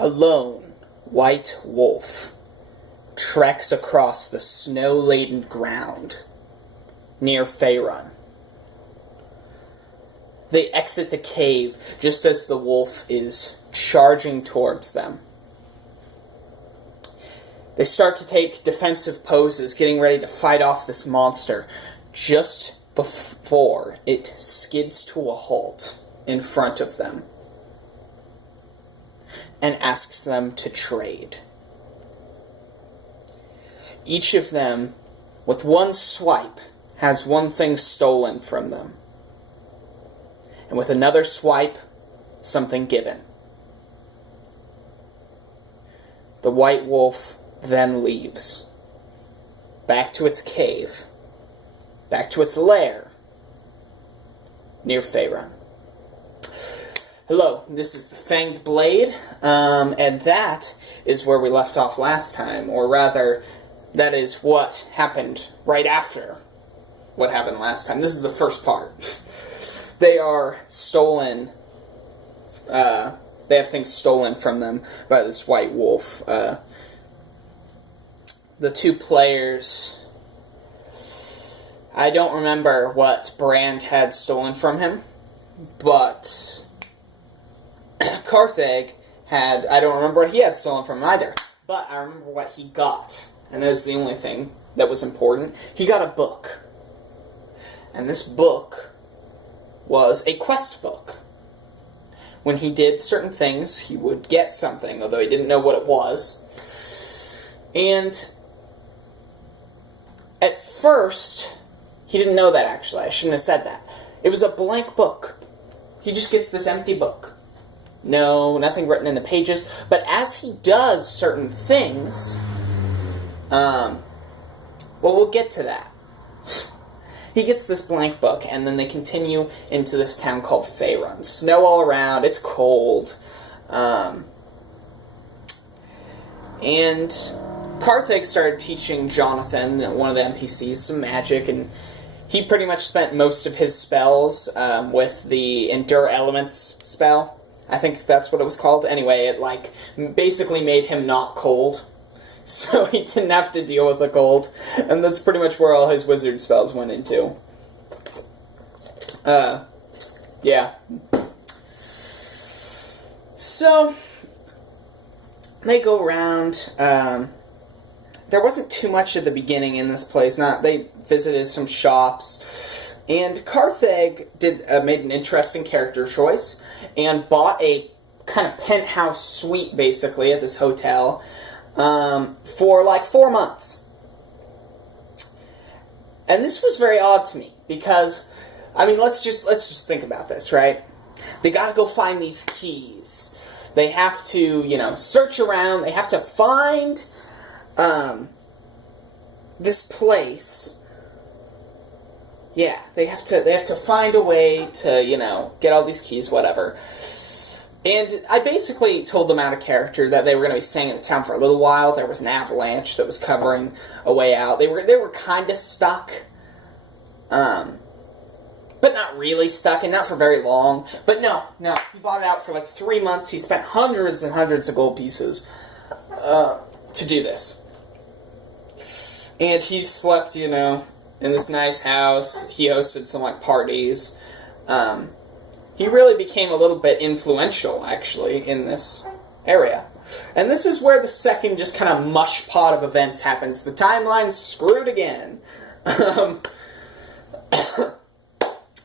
A lone white wolf treks across the snow-laden ground near Faerun. They exit the cave just as the wolf is charging towards them. They start to take defensive poses, getting ready to fight off this monster, just before it skids to a halt in front of them and asks them to trade. Each of them, with one swipe, has one thing stolen from them. And with another swipe, something given. The white wolf then leaves. Back to its cave. Back to its lair. Near Faerun. Hello, this is the Fanged Blade, and that is where we left off last time, or rather, that is what happened right after what happened last time. This is the first part. They are stolen, they have things stolen from them by this white wolf. The two players, I don't remember what Brand had stolen from him, but Carthag had, I don't remember what he had stolen from him either, but I remember what he got, and that is the only thing that was important. He got a book, and this book was a quest book. When he did certain things, he would get something, although he didn't know what it was. And at first, he didn't know that, actually. I shouldn't have said that. It was a blank book. He just gets this empty book. No, nothing written in the pages. But as he does certain things, well, we'll get to that. He gets this blank book, and then they continue into this town called Faerun. Snow all around, it's cold. And Carthag started teaching Jonathan, one of the NPCs, some magic, and he pretty much spent most of his spells with the Endure Elements spell. I think that's what it was called. Anyway, it basically made him not cold. So he didn't have to deal with the cold. And that's pretty much where all his wizard spells went into. Yeah. So, they go around. There wasn't too much at the beginning in this place. They visited some shops. And Carthag made an interesting character choice and bought a kind of penthouse suite, basically, at this hotel for like 4 months. And this was very odd to me because, I mean, let's just think about this, right? They got to go find these keys. They have to, search around. They have to find this place. Yeah, they have to find a way to, get all these keys, whatever. And I basically told them out of character that they were going to be staying in the town for a little while. There was an avalanche that was covering a way out. They were kind of stuck, but not really stuck, and not for very long. But no, he bought it out for like 3 months. He spent hundreds and hundreds of gold pieces to do this. And he slept, in this nice house. He hosted some parties. He really became a little bit influential, actually, in this area. And this is where the second just kind of mush pot of events happens. The timeline's screwed again. And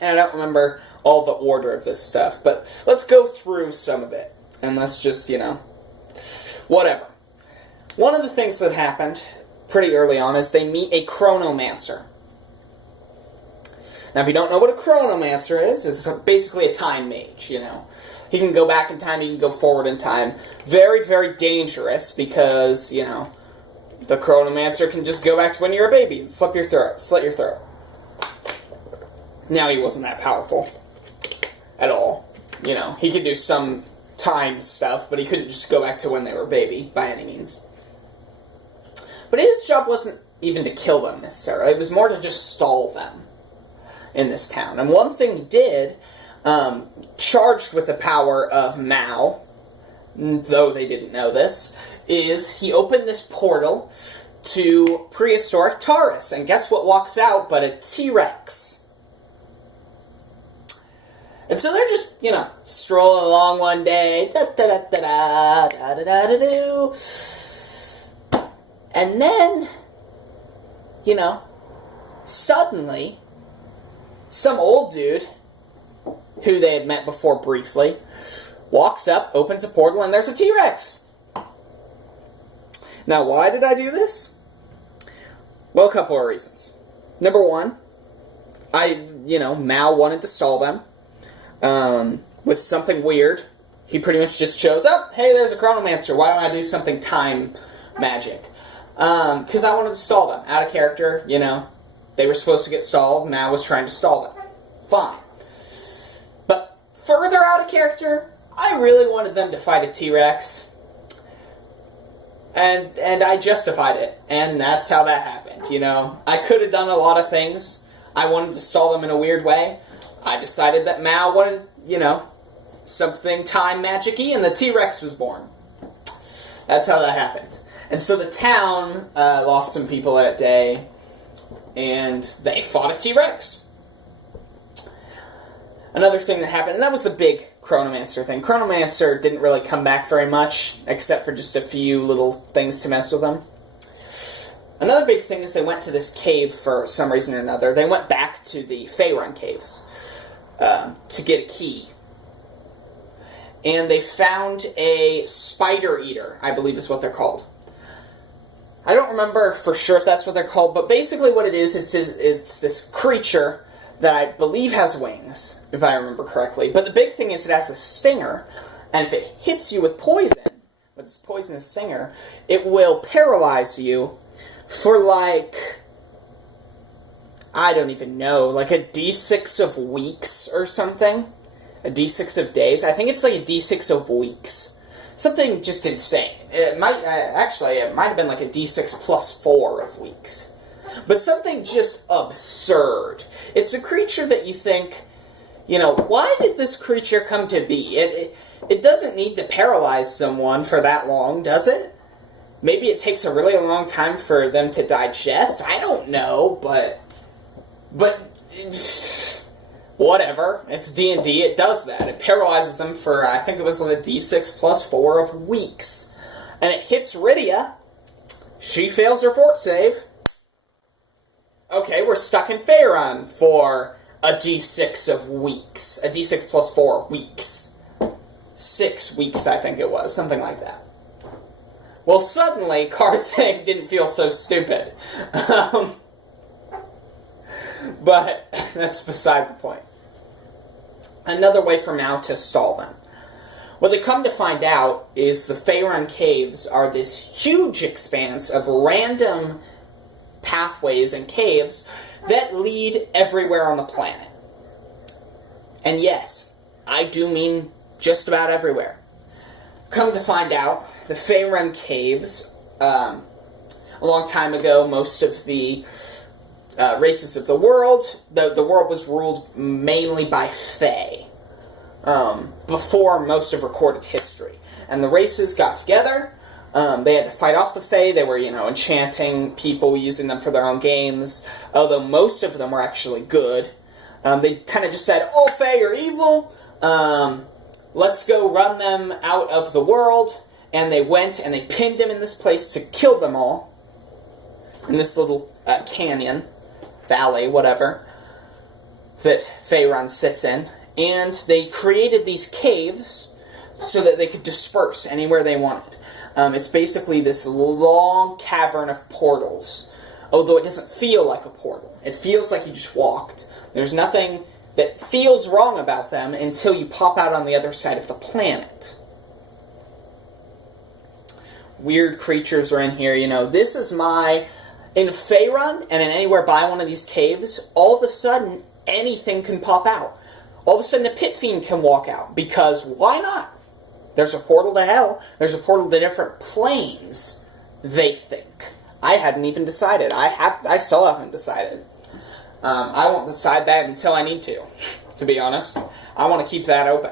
I don't remember all the order of this stuff, but let's go through some of it. And let's just, whatever. One of the things that happened pretty early on is they meet a chronomancer. Now, if you don't know what a chronomancer is, it's basically a time mage, He can go back in time, he can go forward in time. Very, very dangerous because, the chronomancer can just go back to when you're a baby and slit your throat. Now, he wasn't that powerful at all. He could do some time stuff, but he couldn't just go back to when they were a baby, by any means. But his job wasn't even to kill them, necessarily. It was more to just stall them in this town. And one thing he did, charged with the power of Mao, though they didn't know this, is he opened this portal to prehistoric Taurus, and guess what walks out but a T-Rex? And so they're just, strolling along one day, da-da-da-da-da-da-da-da-do. And then, suddenly, some old dude, who they had met before briefly, walks up, opens a portal, and there's a T-Rex. Now, why did I do this? Well, a couple of reasons. Number one, Mal wanted to stall them with something weird. He pretty much just chose, hey, there's a Chronomancer. Why don't I do something time magic? Because I wanted to stall them. Out of character, they were supposed to get stalled. Mal was trying to stall them. Fine. But further out of character, I really wanted them to fight a T-Rex. And I justified it. And that's how that happened, I could have done a lot of things. I wanted to stall them in a weird way. I decided that Mal wanted, something time magic-y, and the T-Rex was born. That's how that happened. And so the town lost some people that day, and they fought a T-Rex. Another thing that happened, and that was the big Chronomancer thing. Chronomancer didn't really come back very much, except for just a few little things to mess with him. Another big thing is they went to this cave for some reason or another. They went back to the Faerun caves to get a key. And they found a spider eater, I believe is what they're called. I don't remember for sure if that's what they're called, but basically what it is, it's this creature that I believe has wings, if I remember correctly. But the big thing is it has a stinger, and if it hits you with poison, with this poisonous stinger, it will paralyze you for I don't even know, a D6 of weeks or something. A D6 of days. I think it's a D6 of weeks. Something just insane. It might, it might have been a D6 plus 4 of weeks. But something just absurd. It's a creature that you think, why did this creature come to be? It doesn't need to paralyze someone for that long, does it? Maybe it takes a really long time for them to digest. I don't know, but whatever. It's D&D. It does that. It paralyzes them for, I think it was a D6 plus 4 of weeks. And it hits Rydia. She fails her fort save. Okay, we're stuck in Faerun for a D6 of weeks. A D6 plus 4 weeks. 6 weeks, I think it was. Something like that. Well, suddenly, Carthage didn't feel so stupid. But that's beside the point. Another way for Mal to stall them. What they come to find out is the Faerun caves are this huge expanse of random pathways and caves that lead everywhere on the planet. And yes, I do mean just about everywhere. Come to find out, the Faerun caves, a long time ago, most of the races of the world, the world was ruled mainly by Fae, before most of recorded history. And the races got together, they had to fight off the Fae, they were, enchanting people, using them for their own games, although most of them were actually good. They kind of just said, all Fae are evil, let's go run them out of the world. And they went and they pinned them in this place to kill them all, in this little canyon, valley, whatever, that Faerun sits in. And they created these caves so that they could disperse anywhere they wanted. It's basically this long cavern of portals, although it doesn't feel like a portal. It feels like you just walked. There's nothing that feels wrong about them until you pop out on the other side of the planet. Weird creatures are in here, this is in Faerun, and in anywhere by one of these caves, all of a sudden, anything can pop out. All of a sudden, a pit fiend can walk out, because why not? There's a portal to hell, there's a portal to different planes, they think. I hadn't even decided. I still haven't decided. I won't decide that until I need to be honest. I want to keep that open.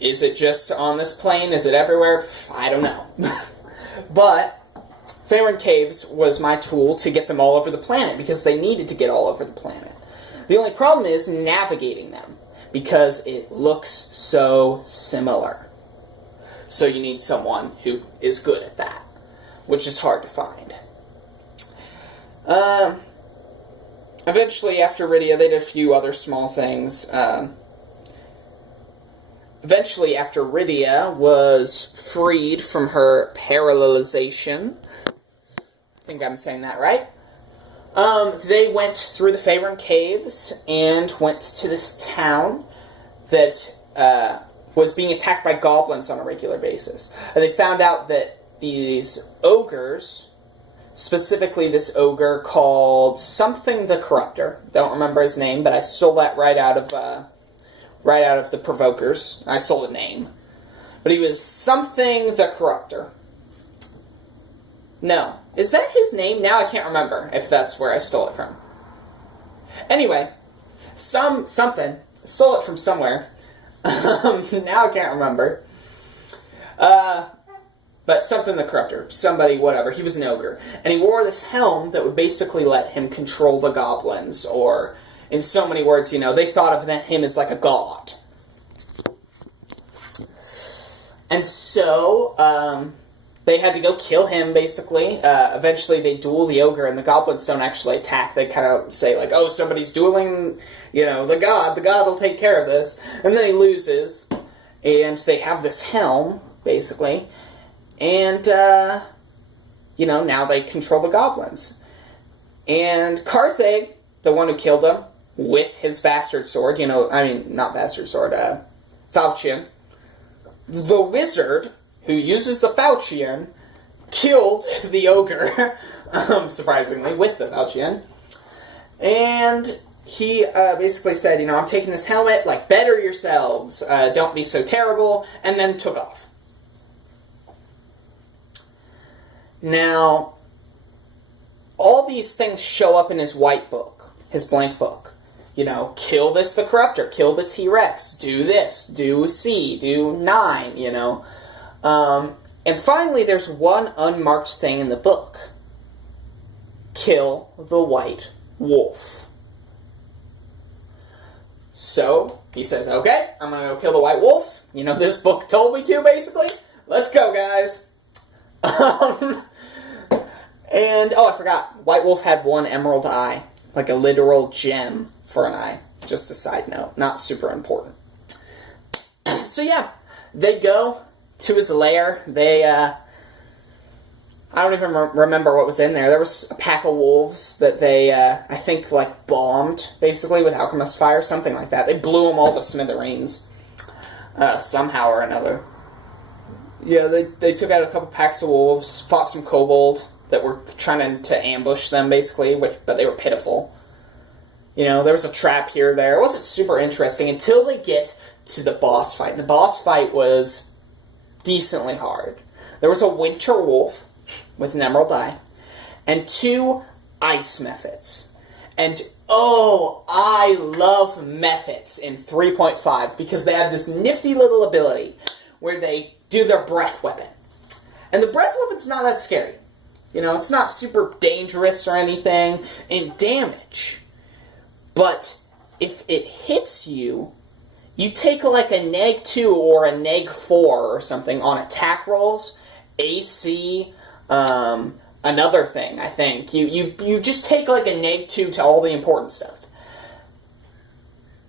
Is it just on this plane? Is it everywhere? I don't know. But Faerun Caves was my tool to get them all over the planet, because they needed to get all over the planet. The only problem is navigating them, because it looks so similar. So you need someone who is good at that, which is hard to find. Eventually, after Rydia, they did a few other small things. Eventually, after Rydia was freed from her parallelization, I think I'm saying that right, they went through the Faerun Caves and went to this town that was being attacked by goblins on a regular basis. And they found out that these ogres, specifically this ogre called something the Corruptor, don't remember his name, but I stole that right out of the Provokers. I stole the name. But he was something the Corruptor. No. Is that his name? Now I can't remember if that's where I stole it from. Anyway, something. I stole it from somewhere. Now I can't remember. But something the Corruptor. Somebody, whatever. He was an ogre. And he wore this helm that would basically let him control the goblins, or, in so many words, you know, they thought of him as like a god. And so, they had to go kill him, basically. Eventually they duel the ogre, and the goblins don't actually attack. They kind of say, like, oh, somebody's dueling, you know, the god will take care of this. And then he loses, and they have this helm, basically. And, you know, now they control the goblins. And Carthage, the one who killed him, with his bastard sword, you know, I mean, not bastard sword, falchion, the wizard who uses the falchion killed the ogre, surprisingly, with the falchion. And he basically said, you know, I'm taking this helmet, like, better yourselves, don't be so terrible, and then took off. Now, all these things show up in his white book, his blank book. You know, kill this the Corruptor, kill the T-Rex, do this, do C, do 9, you know. And finally, there's one unmarked thing in the book. Kill the white wolf. So, he says, okay, I'm going to go kill the white wolf. You know, this book told me to, basically. Let's go, guys. And, oh, I forgot. White wolf had one emerald eye. Like a literal gem for an eye. Just a side note. Not super important. So, yeah. They go to his lair. They, I don't even remember what was in there. There was a pack of wolves that they, I think, like, bombed, basically, with alchemist fire. Something like that. They blew them all to smithereens. Somehow or another. Yeah, they took out a couple packs of wolves, fought some kobold that were trying to ambush them, basically, but they were pitiful. You know, there was a trap here or there. It wasn't super interesting until they get to the boss fight. The boss fight was decently hard. There was a winter wolf with an emerald eye, and 2 ice methods. And, oh, I love methods in 3.5, because they have this nifty little ability where they do their breath weapon. And the breath weapon's not that scary. You know, it's not super dangerous or anything in damage. But if it hits you, you take like a -2 or a -4 or something on attack rolls, AC, another thing, I think. You just take like a -2 to all the important stuff.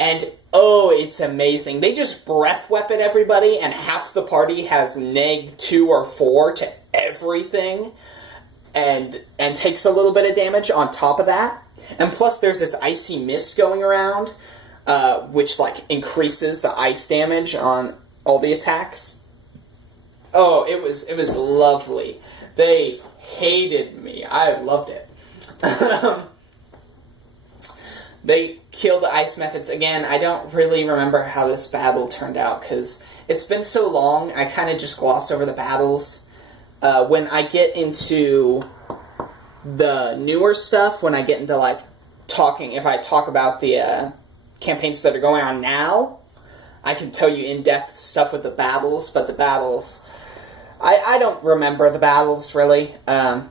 And, oh, it's amazing. They just breath weapon everybody, and half the party has -2 or 4 to everything, and takes a little bit of damage on top of that. And plus there's this icy mist going around, which, like, increases the ice damage on all the attacks. Oh, it was lovely. They hated me. I loved it. They killed the ice methods. Again, I don't really remember how this battle turned out, because it's been so long, I kind of just gloss over the battles. When I get into the newer stuff, when I get into, like, if I talk about the campaigns that are going on now, I can tell you in-depth stuff with the battles, but the battles... I don't remember the battles, really. I'm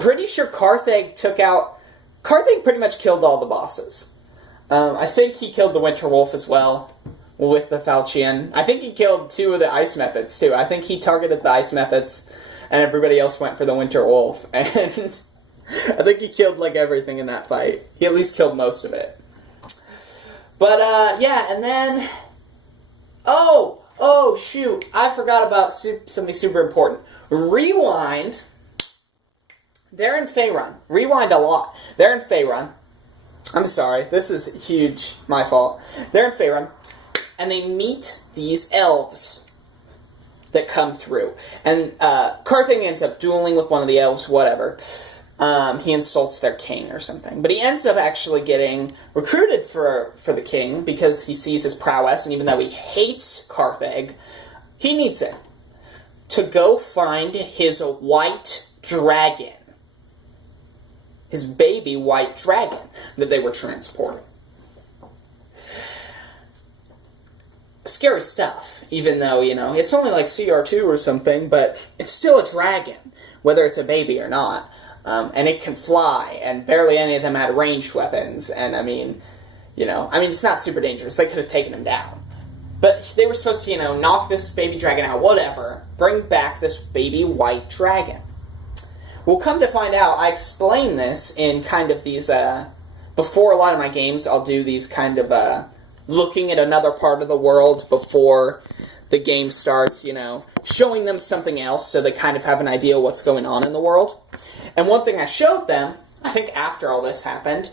pretty sure Carthage pretty much killed all the bosses. I think he killed the Winter Wolf as well, with the Falchion. I think he killed 2 of the Ice Methods, too. I think he targeted the Ice Methods, and everybody else went for the Winter Wolf. And I think he killed, like, everything in that fight. He at least killed most of it. But, yeah, and then... Oh, shoot. I forgot about something super important. Rewind. They're in Faerun. Rewind a lot. They're in Faerun. I'm sorry. This is huge. My fault. They're in Faerun. And they meet these elves that come through. And Carthage ends up dueling with one of the elves, whatever. He insults their king or something. But he ends up actually getting recruited for the king because he sees his prowess, and even though he hates Carthage, he needs it to go find his white dragon. His baby white dragon that they were transporting. Scary stuff, even though, it's only like CR2 or something, but it's still a dragon, whether it's a baby or not. And it can fly, and barely any of them had ranged weapons, and it's not super dangerous. They could have taken him down. But they were supposed to, knock this baby dragon out, whatever, bring back this baby white dragon. Well, come to find out, I explain this in kind of these, before a lot of my games, I'll do these kind of, looking at another part of the world before the game starts, showing them something else so they kind of have an idea what's going on in the world. And one thing I showed them, I think after all this happened,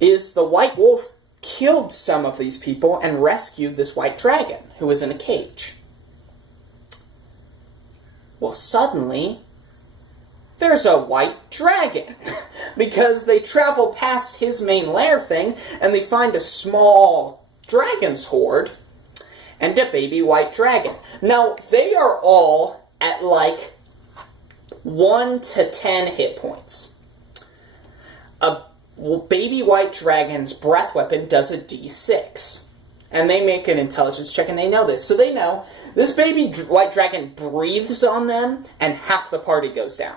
is the White Wolf killed some of these people and rescued this white dragon who was in a cage. Well, suddenly, there's a white dragon because they travel past his main lair thing and they find a small dragon's horde and a baby white dragon. Now, they are all at like 1 to 10 hit points. A baby white dragon's breath weapon does a d6. And they make an intelligence check and they know this. So they know this baby white dragon breathes on them and half the party goes down.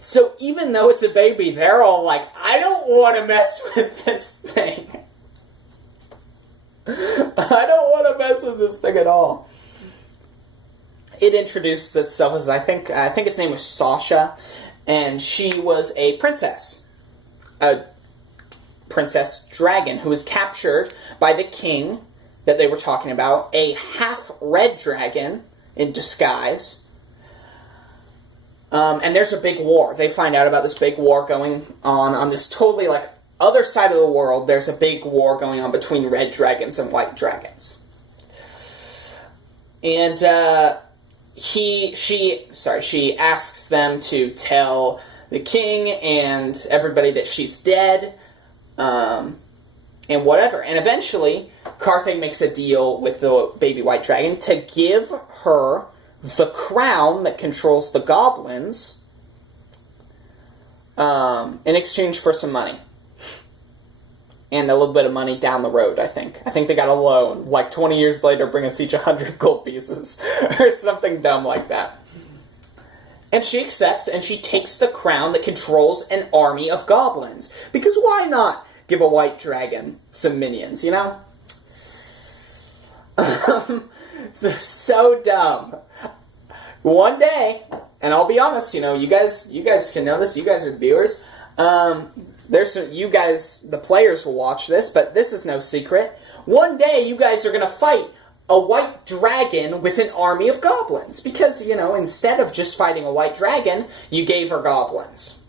So even though it's a baby, they're all like, I don't want to mess with this thing. I don't want to mess with this thing at all. It introduces itself as, I think its name was Sasha, and she was a princess dragon who was captured by the king that they were talking about, a half-red dragon in disguise. And there's a big war. They find out about this big war going on this totally, like, other side of the world. There's a big war going on between red dragons and white dragons. And, she asks them to tell the king and everybody that she's dead, and whatever. And eventually, Carthage makes a deal with the baby white dragon to give her the crown that controls the goblins, in exchange for some money. And a little bit of money down the road, I think. I think they got a loan. Like, 20 years later, bring us each 100 gold pieces. Or something dumb like that. And she accepts, and she takes the crown that controls an army of goblins. Because why not give a white dragon some minions, you know? So dumb. One day, and I'll be honest, you know, you guys can know this, you guys are the viewers, you guys, the players will watch this, but this is no secret. One day, you guys are going to fight a white dragon with an army of goblins. Because, you know, instead of just fighting a white dragon, you gave her goblins.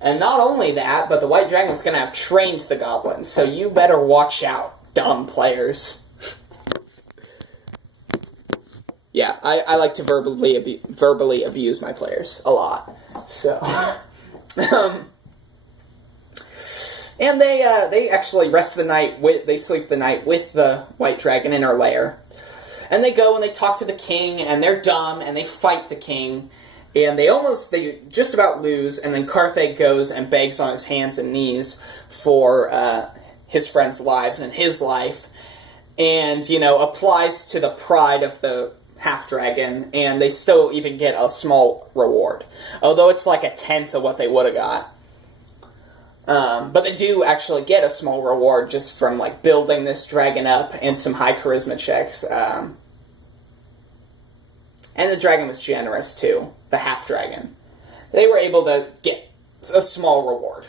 And not only that, but the white dragon's going to have trained the goblins. So you better watch out, dumb players. Yeah, I like to verbally abuse my players a lot. So, and they actually they sleep the night with the white dragon in her lair. And they go and they talk to the king, and they're dumb, and they fight the king, and they just about lose, and then Carthage goes and begs on his hands and knees for his friends' lives and his life, and, you know, applies to the pride of the half-dragon, and they still even get a small reward. Although it's like 1/10 of what they would have got. But they do actually get a small reward just from, like, building this dragon up and some high charisma checks. And the dragon was generous, too. The half-dragon. They were able to get a small reward.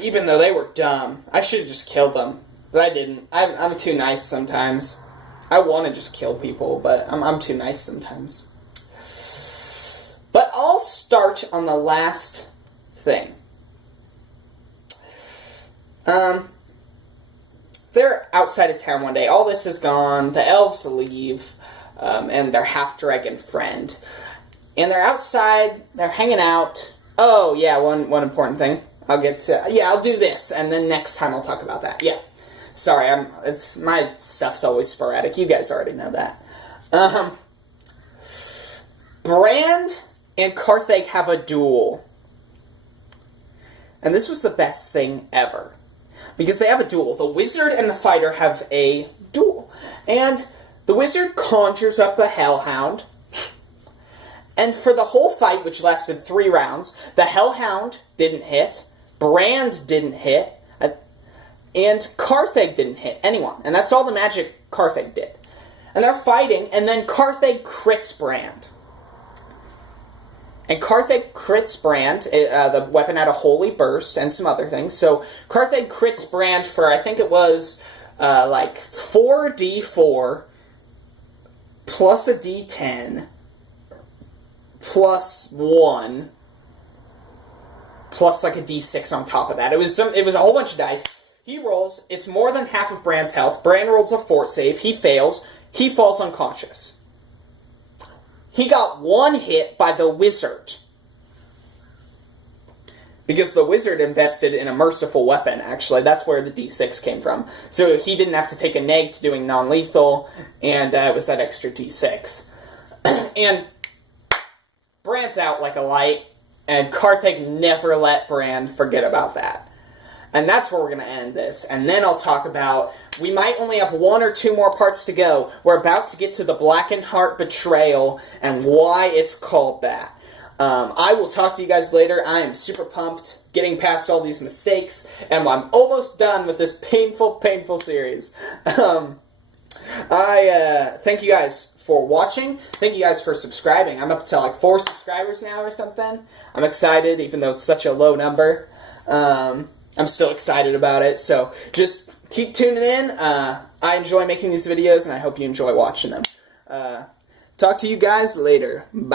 Even though they were dumb. I should have just killed them. But I didn't. I'm too nice sometimes. I want to just kill people, but I'm too nice sometimes. But I'll start on the last thing. They're outside of town one day. All this is gone. The elves leave, and their half-dragon friend. And they're outside. They're hanging out. Oh, yeah, one important thing. I'll get to... Yeah, I'll do this, and then next time I'll talk about that. Yeah. Sorry, my stuff's always sporadic. You guys already know that. Brand and Carthage have a duel. And this was the best thing ever. Because they have a duel. The wizard and the fighter have a duel. And the wizard conjures up a hellhound. And for the whole fight, which lasted 3 rounds, the hellhound didn't hit, Brand didn't hit, and Carthage didn't hit anyone. And that's all the magic Carthage did. And they're fighting, and then Carthage crits Brand. And Carthage crits Brand. The weapon had a holy burst and some other things. So Carthage crits Brand for, I think it was, like 4d4 plus a d10 plus 1 plus like a d6 on top of that. It was a whole bunch of dice. He rolls. It's more than half of Brand's health. Brand rolls a fort save. He fails. He falls unconscious. He got 1 hit by the wizard. Because the wizard invested in a merciful weapon, actually. That's where the d6 came from. So he didn't have to take a neg to doing non-lethal, and it was that extra d6. And Brand's out like a light, and Carthage never let Brand forget about that. And that's where we're going to end this. And then I'll talk about... We might only have 1 or 2 more parts to go. We're about to get to the Blackened Heart Betrayal and why it's called that. I will talk to you guys later. I am super pumped getting past all these mistakes. And I'm almost done with this painful, painful series. I thank you guys for watching. Thank you guys for subscribing. I'm up to like 4 subscribers now or something. I'm excited, even though it's such a low number. I'm still excited about it, so just keep tuning in. I enjoy making these videos, and I hope you enjoy watching them. Talk to you guys later. Bye.